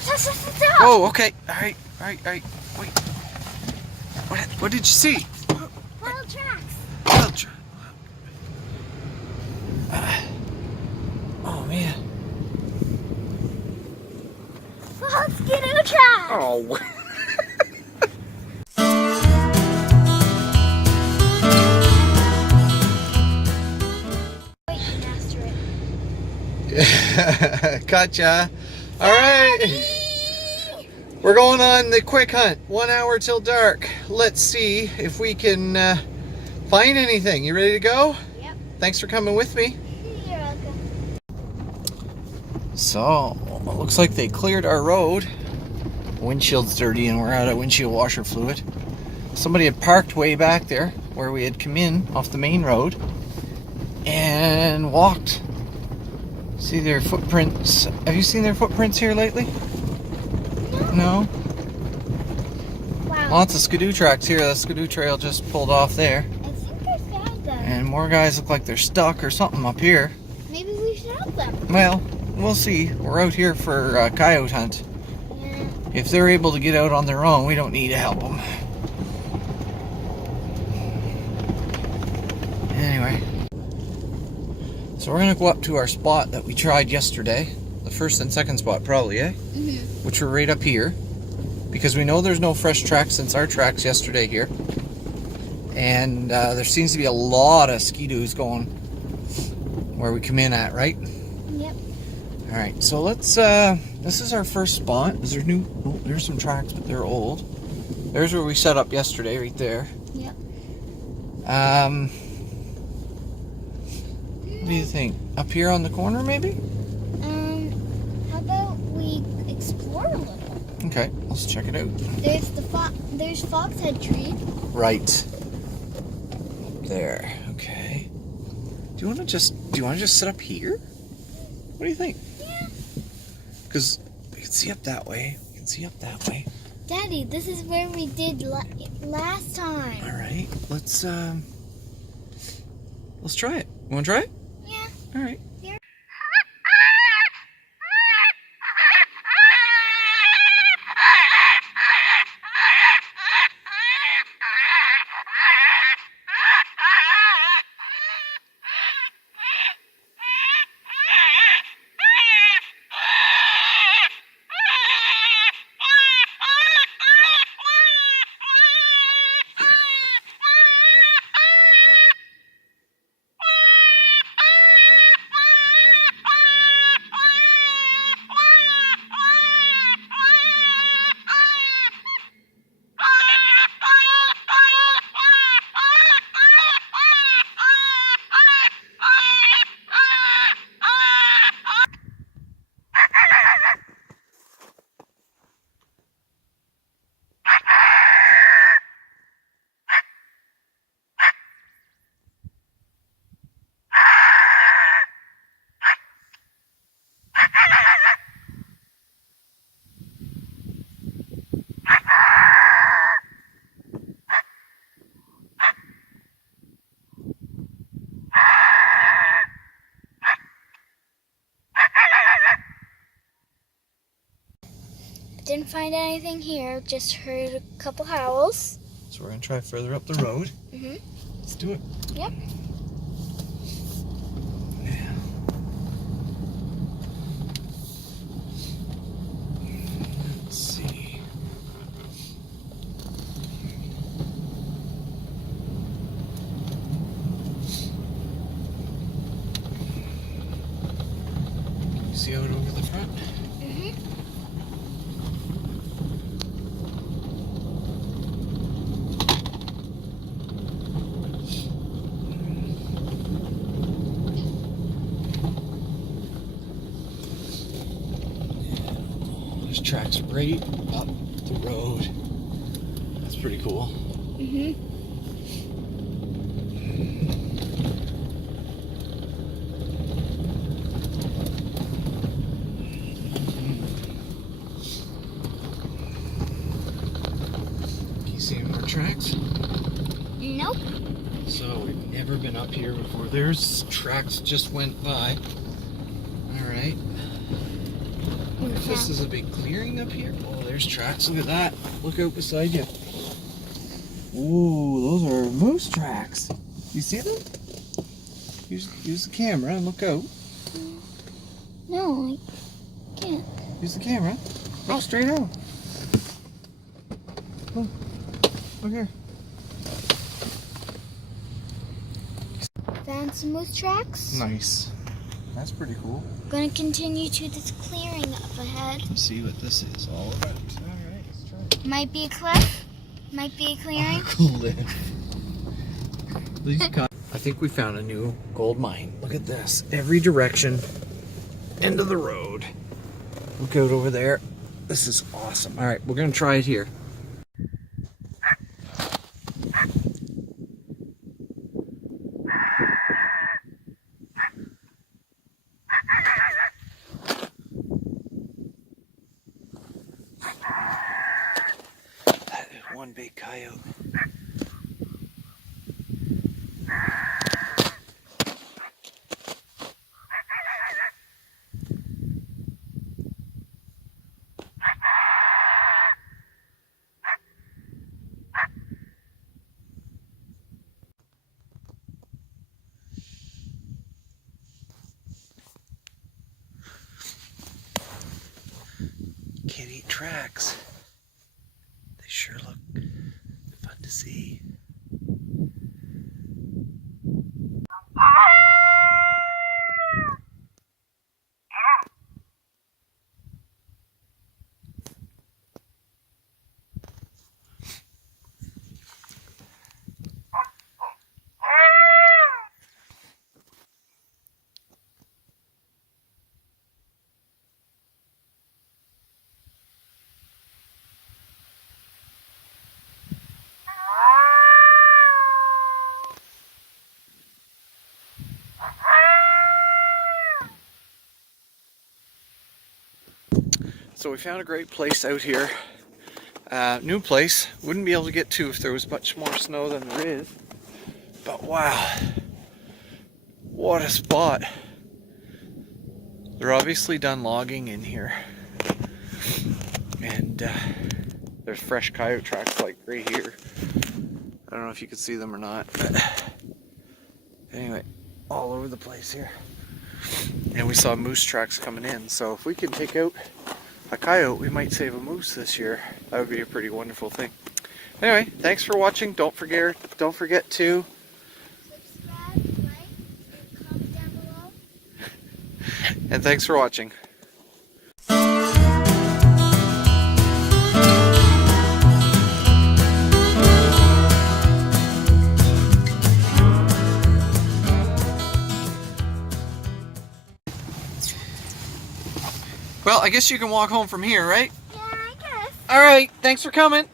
Stop. Oh, okay. All right. Wait. What did you see? Wild tracks. Wild tracks. Oh man. Wild skidoo tracks. Oh. Wait, master it. Gotcha. All right. We're going on the quick hunt. 1 hour till dark. Let's see if we can find anything. You ready to go? Yep. Thanks for coming with me. You're welcome. So, it looks like they cleared our road. Windshield's dirty and we're out of windshield washer fluid. Somebody had parked way back there where we had come in off the main road and walked. See their footprints. Have you seen their footprints here lately? No? Wow. Lots of skidoo tracks here. The skidoo trail just pulled off there. I think I found them. And more guys look like they're stuck or something up here. Maybe we should help them. Well, we'll see. We're out here for a coyote hunt. Yeah. If they're able to get out on their own, we don't need to help them. Anyway. So we're going to go up to our spot that we tried yesterday. The first and second spot probably, eh? Mm-hmm. Which were right up here. Because we know there's no fresh tracks since our tracks yesterday here. And there seems to be a lot of skidoos going where we come in at, right? Yep. Alright, so let's, this is our first spot. Is there new, oh, there's some tracks, but they're old. There's where we set up yesterday, right there. Yep. What do you think? Up here on the corner, maybe? How about we explore a little? Okay, let's check it out. There's there's Foxhead Tree. Right. There. Okay. Do you want to just sit up here? What do you think? Yeah. Because we can see up that way. We can see up that way. Daddy, this is where we did last time. All right. Let's try it. You want to try it? Yeah. All right. Here. Didn't find anything here, just heard a couple howls. So we're gonna try further up the road. Mm-hmm. Let's do it. Yep. Yeah. Let's see. See out over the front? Mm-hmm. There's tracks right up the road. That's pretty cool. Mm-hmm. Can you see any more tracks? Nope. So we've never been up here before. There's tracks just went by. All right. This is a big clearing up here. Oh, there's tracks. Look at that. Look out beside you. Ooh, those are moose tracks. You see them? Use the camera and look out. No, I can't. Use the camera. Look straight out. Look here. Found some moose tracks. Nice. That's pretty cool. Gonna continue to this clearing up ahead. Let's see what this is all about. Alright, let's try it. Might be a cliff. Might be a clearing. I think we found a new gold mine. Look at this. Every direction. End of the road. Look out over there. This is awesome. Alright, we're gonna try it here. That is one big coyote. Can't eat tracks. They sure look fun to see. So we found a great place out here. New place. Wouldn't be able to get to if there was much more snow than there is. But wow, what a spot. They're obviously done logging in here. And there's fresh coyote tracks like right here. I don't know if you can see them or not, but anyway, all over the place here. And we saw moose tracks coming in, so if we can take out a coyote, we might save a moose this year. That would be a pretty wonderful thing. Anyway, thanks for watching. Don't forget to Subscribe, like, and comment down below. and thanks for watching. Well, I guess you can walk home from here, right? Yeah, I guess. All right, thanks for coming.